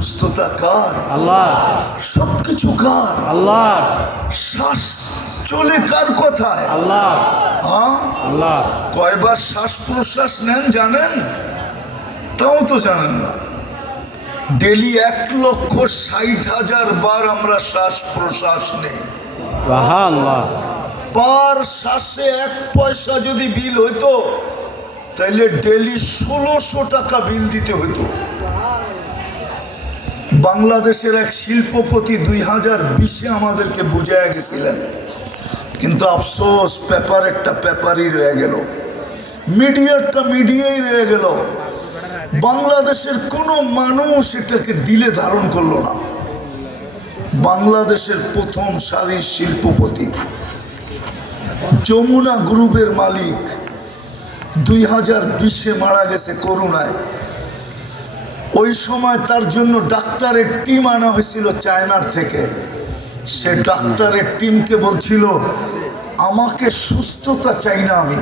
সুস্থতা কার? আল্লাহ। সবকিছু কার? আল্লাহ। শ্বাস চলে কার কথায়? আল্লাহ। আল্লাহ। কয়বার শ্বাস প্রশ্বাস নেন জানেন? তাও তো জানেন না। ডেলি এক লক্ষ ষাট হাজার বার আমরা শ্বাস প্রশ্বাস নেই। পার শ্বাসে এক পয়সা যদি বিল হইতো তাইলে ডেলি ষোলোশো টাকা বিল দিতে হইতো। বাংলাদেশের এক শিল্পপতি দুই হাজার বিশে আমাদেরকে বুঝাইয়া গেছিলেন। কিন্তু আফসোস, পেপার একটা পেপারই রয়ে গেল। মিডিয়াটা মিডিয়াই রয়ে গেল। বাংলাদেশের কোনো মানুষ এটাকে দিলে ধারণ করল না। বাংলাদেশের প্রথম সারির শিল্পপতি, যমুনা গ্রুপের মালিক, দুই হাজার বিশে মারা গেছে করোনায় ওই সময় তার জন্য ডাক্তারের টিম আনা হয়েছিল চায়নার থেকে। সে ডাক্তারের টিমকে বলছিল, আমাকে সুস্থতা চাই না আমি।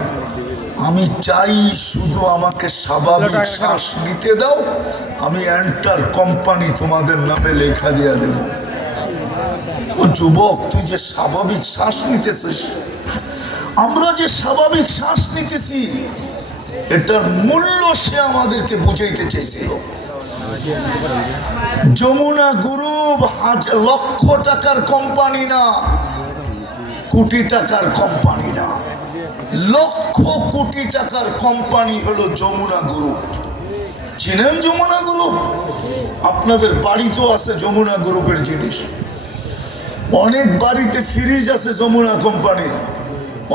আমি চাই শুধু আমাকে স্বাভাবিক শ্বাস নিতে দাও। আমি এন্টার কোম্পানি তোমাদের নামে লেখা দিয়ে দেব। ও যুবক, তুই যে স্বাভাবিক শ্বাস নিতেছিস, আমরা যে স্বাভাবিক শ্বাস নিতেছি, এটার মূল্য সে আমাদেরকে বুঝাইতে চেয়েছিল যমুনা গ্রুপ লক্ষ টাকার কোম্পানি না, কোটি টাকার কোম্পানি না। লক্ষ কোটি টাকার কোম্পানি হলো যমুনা গ্রুপ। চিনেন যমুনা গ্রুপ? আপনাদের বাড়িতেও আছে যমুনা গ্রুপের জিনিস। অনেক বাড়িতে ফ্রিজ আছে যমুনা কোম্পানির।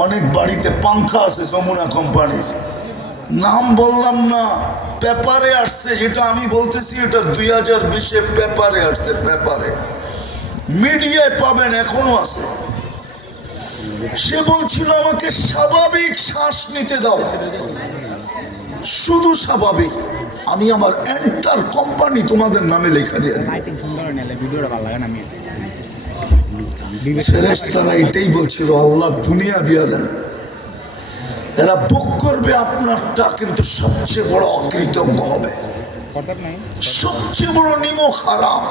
অনেক বাড়িতে পাংখা আছে যমুনা কোম্পানির। নাম বললাম না পেপারে আসছে যেটা আমি বলতেছি এটা দুই হাজার বিশে পেপারে আসছে পেপারে। মিডিয়ায় পাবেন এখনও আছে। সে বলছিল আমাকে স্বাভাবিক শ্বাস নিতে দাও। শুধু স্বাভাবিক। আমি আমার এন্টার কোম্পানি তোমাদের নামে লেখা দিয়ে দিই ফেরেশতারা এটাই বলছিল আল্লাহ দুনিয়া দিয়া দেন। এরা বুক করবে আপনারটা কিন্তু সবচেয়ে বড় অকৃতজ্ঞ হবে। সবচেয়ে বড় নিম খারাপ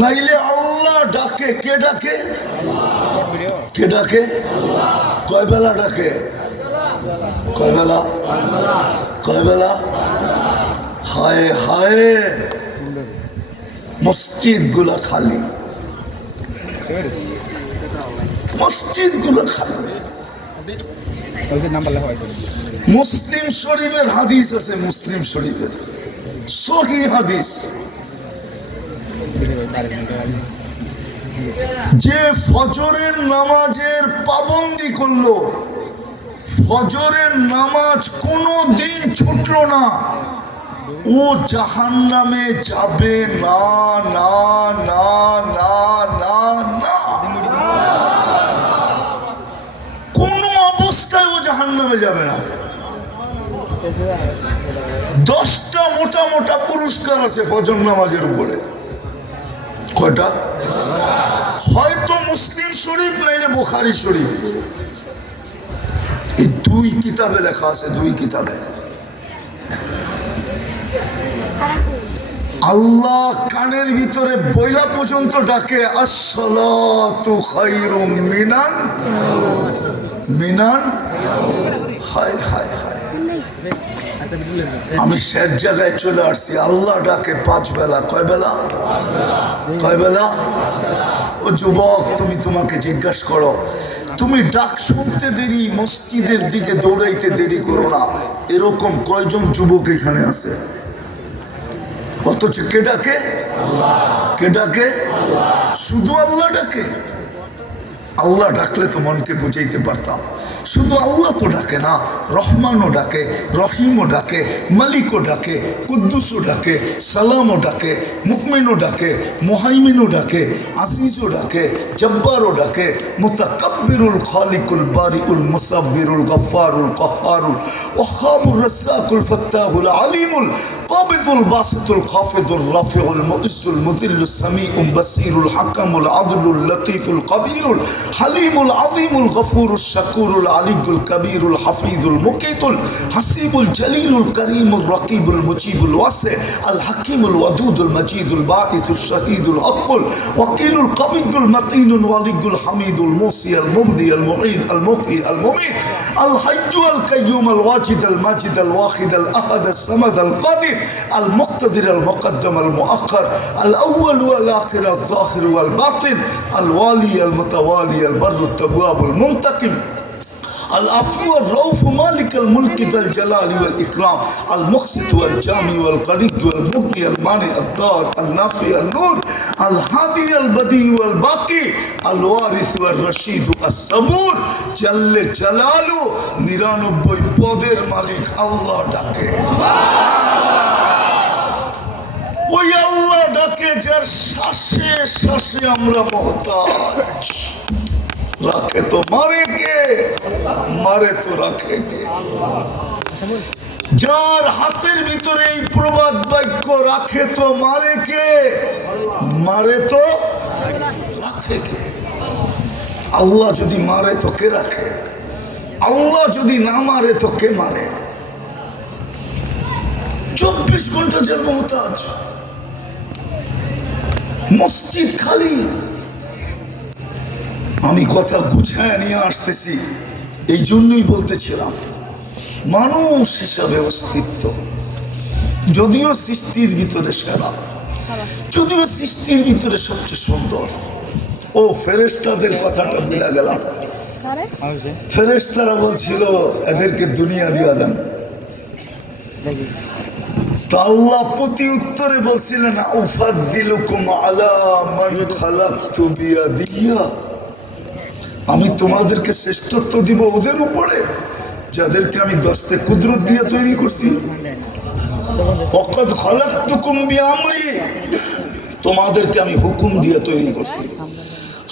নাইলে আল্লাহ ডাকে, কে ডাকে? কে ডাকে? কয় বেলা ডাকে? কয় বেলা কয় বেলা হায় হায়। মসজিদগুলা খালি। মুসলিম শরীফের হাদিস আছে, মুসলিম শরীফের। হাদিস। যে ফজরের নামাজের পাবন্দি করল, ফজরের নামাজ কোনো দিন ছুটলো না। ও জাহান নামে যাবে না না না না কোনো অবস্থায় ও জাহান নামে যাবে না। দশটা মোটা মোটা পুরস্কার আছে ফজর নামাজের উপরে। কয়টা? হয়তো মুসলিম শরীফ নাইলে বোখারি শরীফ। এই দুই কিতাবে লেখা আছে, দুই কিতাবে। আল্লাহ কানের ভিতরে বইলা পর্যন্ত ডাকে, আসসালাতু খাইরুম মিনান। মিনান হায় হায় হায়। আমি শেষ জায়গায় চলে আসছি, আল্লাহ ডাকে পাঁচ বেলা। কয় বেলা? কয় বেলা? ও যুবক, তুমি তোমাকে জিজ্ঞাসা করো, তুমি ডাক শুনতে দেরি, মসজিদের দিকে দৌড়াইতে দেরি করো না। এরকম কয়জন যুবক এখানে আছে? অথচ কে ডাকে? কে ডাকে? শুধু আল্লাহ ডাকে। আল্লাহ ডাকলে তো মনকে বুঝাইতে পারতাম। শুধু আল্লাহ তো ডাকে না, রহমানও ডাকে, রহিমও ডাকে, মালিকও ডাকে, কুদ্দুসও ডাকে, সালামও ডাকে, মুকমিনও ডাকে, মোহাইমিনও ডাকে, আজিজও ডাকে, জব্বারও ডাকে, মুতাকাব্বিরুল খালিকুল বারিউল মুসাব্বিরুল গফফারুল কহারুল, ওয়াহাবুর রাসাকুল ফাত্তাহুল আলিমুল, কাবিদুল বাসিতুল খাফিদুল রাফিউল মুইসুল মুদিল্লুস সামিউল বাসিরুল হাকামুল আদলুল লতিফুল কবিরুল হালিমুল আযীমুল গফুরুল শাকুরুল আলিগুল কবিরুল হাফিজুল মুকিতুল হাসিবুল জলিলুল করিমুল রকিবুল মুজিবুল ওয়াসে আল হাকিমুল ওয়াদুদুল মজিদুল বাঈদুল শহীদুল হকুল ওয়াকিলুল কবিগুল মতিনুল ওয়ালিগুল হামিদুল মুসি আল মুমদি আল মুঈদ আল মুকি আল মুমিত আল হাজ্জু আল কাইয়ুম আল ওয়াজিদ আল মাজিদ আল ওয়াহিদ আল আহাদ আল সামাদ আল কাদির আল মুক্তাদির আল মুকদ্দম আল মুআখর আল আউয়াল ওয়াল আখির আল যাহির ওয়াল বাতিন الوالي المتوالي البر التواب المنتقم العفو الرؤوف مالك الملك ذا الجلال والإكرام المقسط والجامع والقريب والمغني المانع الدار النافع النور الهادي البديع والباقي الوارث والرشيد الصبور جل جلاله নিরানব্বই পদের মালিক আল্লাহ ডাকে ওই আল্লাহ ডাকে যার শ্বাসে শ্বাসে আমরা মহতাজ রাখে তো মারে কে মারে তো রাখে যার হাতের ভিতরে এই প্রবাদ বাক্য রাখে তো মারে কে? মারে তো রাখে কে? আল্লাহ যদি মারে তো কে রাখে? আল্লাহ যদি না মারে তো কে মারে? চব্বিশ ঘণ্টা যার মহতাজ। মসজিদ খালি। আমি কথা গুছায় নিয়ে আসতেছি। এই জন্যই বলতেছিলাম মানুষ হিসাবে অস্তিত্ব। যদিও সৃষ্টির ভিতরে সেরা যদিও সৃষ্টির ভিতরে সবচেয়ে সুন্দর। ও ফেরেস্তাদের কথাটা ভুলে গেলাম। ফেরেস্তারা বলছিল এদেরকে দুনিয়া দিয়া দেন। আল্লাহ প্রতি উত্তরে বলছিলেন আলা মান খালাকতু বিয়াদিয়া আমি তোমাদেরকে শ্রেষ্ঠত্ব দিব ওদের উপরে, যাদেরকে আমি দশতে কুদরত দিয়ে তৈরি করছি। তোমাদেরকে আমি হুকুম দিয়ে তৈরি করছি।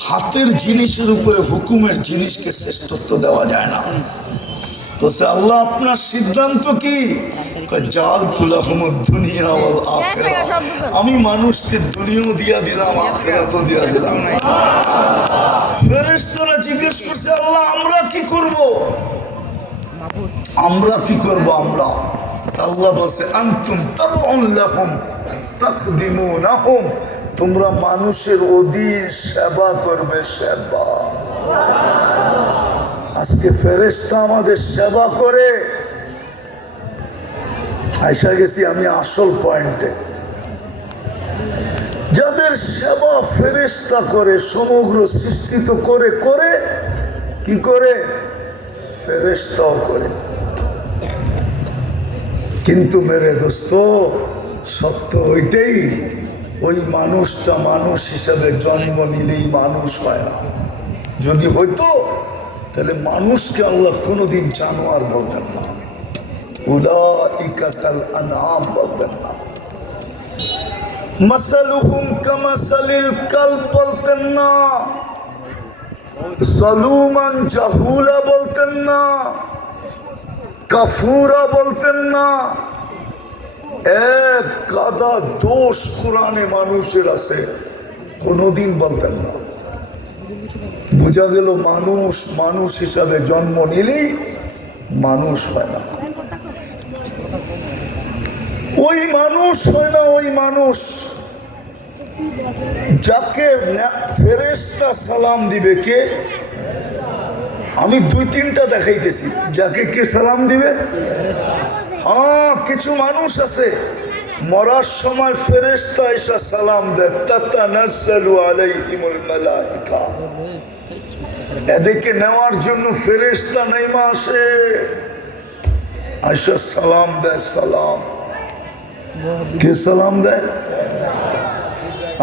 হাতের জিনিসের উপরে হুকুমের জিনিসকে শ্রেষ্ঠত্ব দেওয়া যায় না। তো সে আল্লাহ আপনার সিদ্ধান্ত কি? জাল দুনিয়া আমি মানুষকে দুনিয়াও দিয়া দিলাম, আখেরাতও দিয়া দিলাম। ফেরেশতারা জিজ্ঞেস করছে, আল্লাহ, আমরা কি করব? আমরা কি করব আমরা? আল্লাহ বলছে, আনতুম তাবউন লাহুম, তাকদিমুনাহুম, তোমরা মানুষের অধীন সেবা করবে, সেবা। আজকে ফেরেশতা আমাদের সেবা করে। আইসা গেছি আমি আসল পয়েন্টে। সেবা ফেরেশতা করে, সমগ্র সৃষ্টি তো করে করে, কি করে? ফেরেশতাও করে। কিন্তু মেরে দোস্ত, সত্য ওইটাই, ওই মানুষটা মানুষ হিসাবে জন্ম নিলেই মানুষ হয় না। যদি হইতো, তাহলে মানুষকে আল্লাহ কোনোদিন জানোয়ার বলবেন না। উলাইকা কাল আনআম বলবেন না। মাসালুহুম কামাসালিল কালব বলতেন না সালুমান জাহুলা বলতেন না কাফুরা বলতেন না এক কাদা দোষ কোরআনে মানুষের আছে, কোনোদিন বলতেন না। বোঝা গেল মানুষ মানুষ হিসাবে জন্ম নিলেই মানুষ হয় না। ওই মানুষ হয় না, ওই মানুষ। যাকে ফেরেস্তা সালাম দিবে কে? আমি দুই তিনটা দেখাইতেছি। যাকে কে সালাম দিবে? হ্যাঁ কিছু মানুষ আছে। মরার সময় ফেরেস্তা এসা সালাম দেয়। এদেরকে নেওয়ার জন্য ফেরেস্তা নেইমা আসে। আইসা সালাম দেয়, সালাম। কে সালাম দেয়?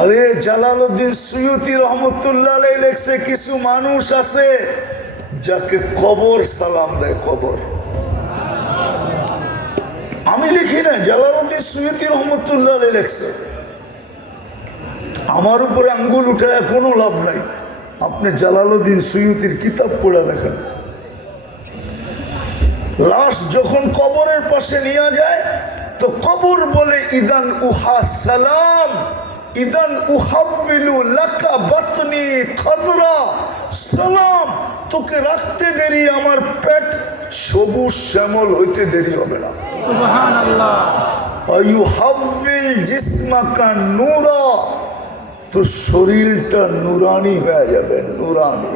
আরে জালালউদ্দিন সুয়ুতি রহমতুল্লাহ লেখছে, কিছু মানুষ আছে যাকে কবর সালাম দেয়, কবর। আমি লিখি না জালালউদ্দিন সুয়ুতি রহমতুল্লাহ লেখছে। আমার উপরে আঙ্গুল উঠায় কোনো লাভ নাই। আপনি জালালউদ্দিন সুয়ুতির কিতাব পড়ে দেখেন। লাশ যখন কবরের পাশে নিয়ে যায়, তো কবর বলে, ইদান উহা সালাম। ইদান উহাবিলু লাকা বাতনি খদরা। সালাম তোকে রাখতে দেরি আমার পেট সবুজ শ্যামল হইতে দেরি হবে না। জিসমাকা নূরা। তোর শরীরটা নুরানি হয়ে যাবে নুরানি।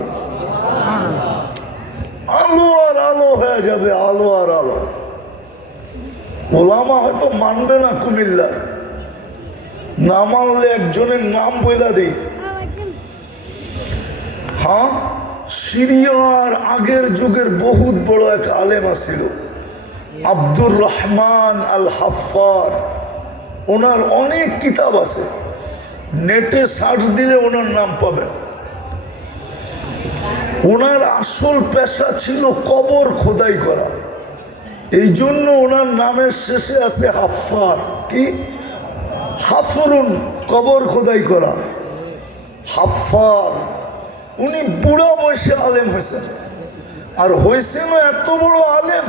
আলো আর আলো হয়ে যাবে আলো আর আলো। ওলামা হয়তো মানবে না কুমিল্লা না মানলে একজনের নাম বইলা দেই। হ্যাঁ? সিরিয়ার আগের যুগের বহুত বড় এক আলেমা ছিল আব্দুর রহমান আল হাফার ওনার অনেক কিতাব আছে। নেটে সার্চ দিলে ওনার নাম পাবেন। ওনার আসল পেশা ছিল কবর খোদাই করা। এই জন্য ওনার নামের শেষে আছে হাফার কি? হাফরুন কবর খোদাই করা। হাফার। উনি বুড়া বয়সে আলেম হয়েছেন। আর হয়েছেন এত বড় আলেম।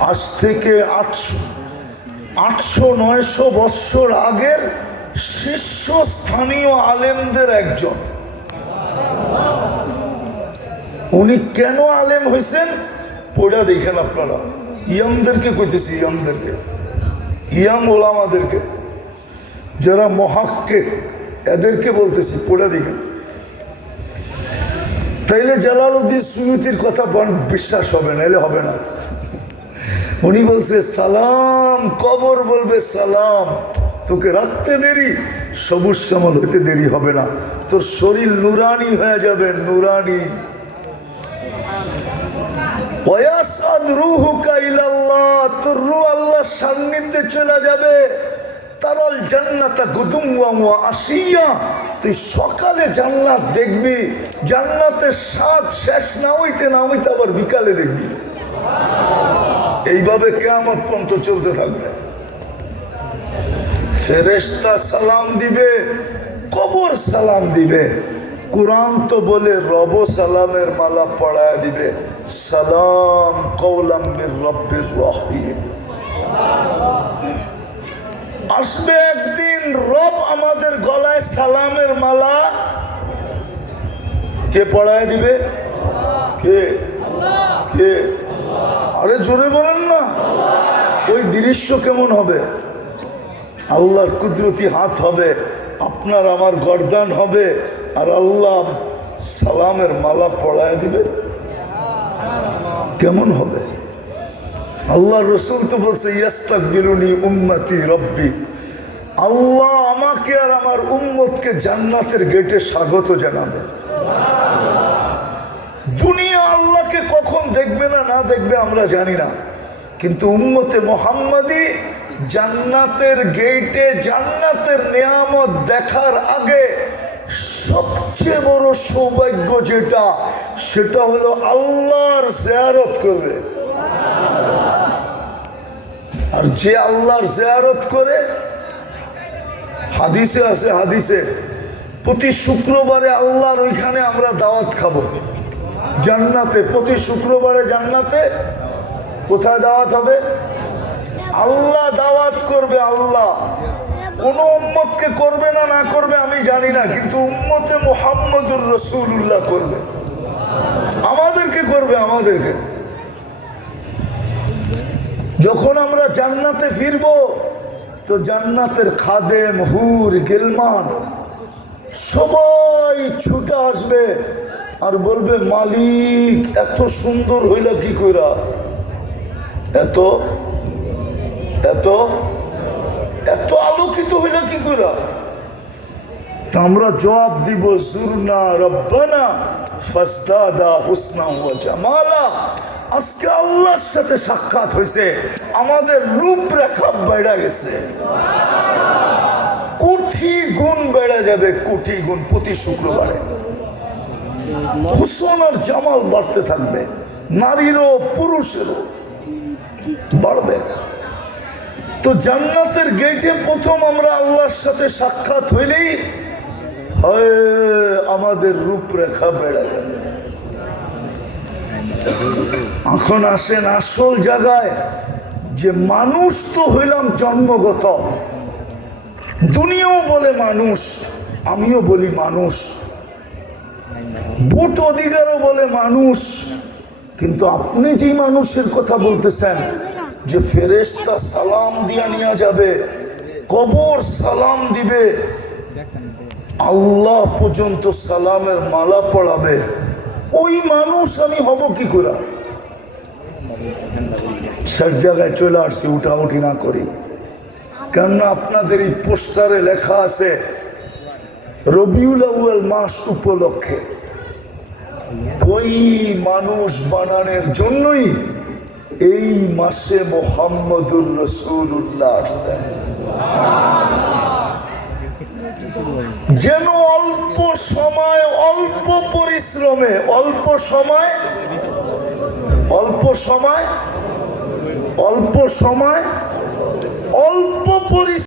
আজ থেকে আটশো আটশো নয়শো বৎসর আগের শীর্ষস্থানীয় আলেমদের একজন। উনি কেন আলেম হয়েছেন? পড়া দেখেন আপনারা। ইয়াংদেরকে কইতেছি ইয়াংদেরকে ইয়াং ওলামাদেরকে যারা মহাক্কে এদেরকে বলতেছি, পড়ে দেখেন তাইলে জালালউদ্দিন সুয়ুতির কথা বন- বিশ্বাস হবে না, এলে হবে না। উনি বলছে, সালাম, কবর বলবে, সালাম। তোকে রাখতে দেরি, সবুজ শ্যামল হইতে দেরি হবে না। তোর শরীর নুরানি হয়ে যাবে, নুরানি। তোর রূহ আল্লাহর সান্নিধ্যে চলে যাবে। তারাল জান্নাতা গুদুমওয়া ওয়া আশিয়া তুই সকালে জান্নাত দেখবি, জান্নাতের স্বাদ শেষ না হইতে না হইতে আবার বিকালে দেখবি। এইভাবে কেমন পর্যন্ত চলতে থাকবে। ফেরেশতা সালাম দিবে, কবর সালাম দিবে। কোরআন তো বলে রব সালামের মালা পড়ায় দিবে। সালাম কৌলাম রব্বির রহিম। আসবে একদিন রব আমাদের গলায় সালামের মালা। কে পড়ায় দিবে? কে? কে? আরে জোরে বলেন না। ওই দৃশ্য কেমন হবে? আল্লাহর কুদরতি হাত হবে, আপনার আমার গর্দান হবে, আর আল্লাহ সালামের মালা পড়ায় দিবে। কেমন হবে? আল্লাহ রসুল তো বলছে ইয়াস্তাক বিরুনি উম্মতি রব্বি। আল্লাহ আমাকে আর আমার উম্মতকে জান্নাতের গেটে স্বাগত জানাবে। দুনিয়া আল্লাহকে কখন দেখবে না না দেখবে আমরা জানি না। কিন্তু উম্মতে মোহাম্মদী জান্নাতের গেটে জান্নাতের নিয়ামত দেখার আগে সবচেয়ে বড় সৌভাগ্য যেটা, সেটা হলো আল্লাহর জিয়ারত করবে। আর যে আল্লাহর জিয়ারত করে, হাদিসে আছে, হাদিসে, প্রতি শুক্রবারে আল্লাহর ওইখানে আমরা দাওয়াত খাব। জান্নাতে, প্রতি শুক্রবারে জান্নাতে কোথায় দাওয়াত হবে? আল্লাহ দাওয়াত করবে আল্লাহ। কোন উম্মতকে করবে না না করবে আমি জানি না, কিন্তু উম্মতে মোহাম্মদুর রসুল্লাহ করবে। আমাদেরকে করবে, আমাদেরকে। যখন আমরা জান্নাতে ফিরব, তো জান্নাতের খাদেম, হুর, গেলমান, সবাই ছুটে আসবে আর বলবে, মালিক, এত সুন্দর হইল কি কইরা? এত এত এত আলোকিত হইল কি কইরা তা আমরা জবাব দিব সুরনা রব্বানা ফাসদাদা হুসনা ওয়া জামালা। আজকে আল্লাহর সাথে সাক্ষাৎ হয়েছে আমাদের রূপরেখা বেড়ে গেছে। কোটি গুণ বেড়ে যাবে, কোটি গুণ প্রতি শুক্রবারে। হুসন আর জামাল বাড়তে থাকবে, নারীরও পুরুষেরও বাড়বে। তো জান্নাতের গেটে প্রথম আমরা আল্লাহর সাথে সাক্ষাৎ হইলেই আমাদের রূপরেখা বেড়ে যাবে এখন আসেন আসল জায়গায় যে মানুষ তো হইলাম জন্মগত। দুনিয়াও বলে মানুষ, আমিও বলি মানুষ। ভোট অধিকারও বলে মানুষ। কিন্তু আপনি যেই মানুষের কথা বলতেছেন যে ফেরেশতা সালাম দিয়া নিয়ে যাবে, কবর সালাম দিবে, আল্লাহ পর্যন্ত সালামের মালা পড়াবে। ওই মানুষ আমি হব কি করে? সব জায়গায় চলে আসছি উঠা উঠি না করি। কেননা আপনাদের এই পোস্টারে লেখা আছে, রবিউল আউয়াল মাস উপলক্ষে। ওই মানুষ বানানোর জন্যই এই মাসে মোহাম্মদুর রসুল্লাহ আসছেন যেন অল্প সময়, অল্প পরিশ্রমে, অল্প সময় অল্প সময় অল্প সময়, অল্প পরিশ্রম